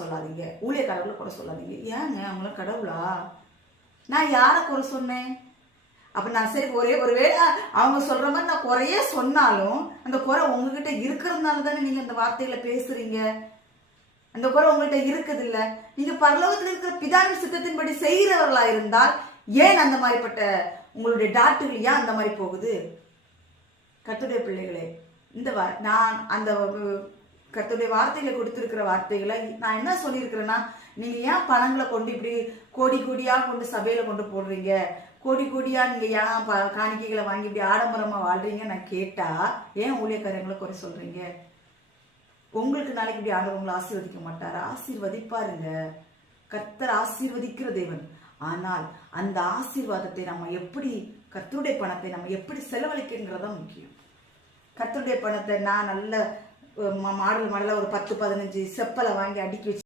சொல்லாதீங்க, ஊழியக்காரர்களை குறை சொல்லாதீங்க. ஏங்க அவங்கள கடவுளா? நான் யாரை குறை சொன்னேன்? அப்ப நான் சரி ஒருவேளை அவங்க சொல்ற மாதிரி நான் குறையே சொன்னாலும் அந்த குறை உங்ககிட்ட இருக்கிறதுனால தானே நீங்க அந்த வார்த்தைகளை பேசுறீங்க. அந்த குறை உங்கள்கிட்ட இருக்குது இல்ல. நீங்க பரலோகத்தில் இருக்கிற பிதாவின் சித்தத்தின்படி செய்கிறவர்களா இருந்தால் ஏன் அந்த மாதிரிப்பட்ட உங்களுடைய டாக்டர்கள் ஏன் அந்த மாதிரி போகுது? கர்த்தருடைய பிள்ளைகளே, இந்த நான் அந்த கர்த்தருடைய வார்த்தைகளை கொடுத்திருக்கிற வார்த்தைகளை நான் என்ன சொல்லியிருக்கிறேன்னா, நீங்க ஏன் பணங்களை கொண்டு இப்படி கோடி கோடியா கொண்டு சபையில கொண்டு போடுறீங்க, கோடி கோடியா நீங்க ஏன் காணிக்கைகளை வாங்கி இப்படி ஆடம்பரமா வாழ்றீங்க நான் கேட்டா ஏன் ஊழியக்காரங்களை குறை சொல்றீங்க? உங்களுக்கு நாளைக்கு இப்படி ஆண்டவங்களை ஆசீர்வதிக்க மாட்டாரா? ஆசீர்வதிப்பாருங்க. கர்த்தர் ஆசீர்வதிக்கிற தேவன். ஆனால் அந்த ஆசீர்வாதத்தை நம்ம எப்படி, கர்த்தருடைய பணத்தை நம்ம எப்படி செலவழிக்கிறதுங்கிறதா முக்கியம். கர்த்தருடைய பணத்தை நான் நல்ல மாடல் மாடலா ஒரு 10-15 செப்பலை வாங்கி அடுக்கி வச்சு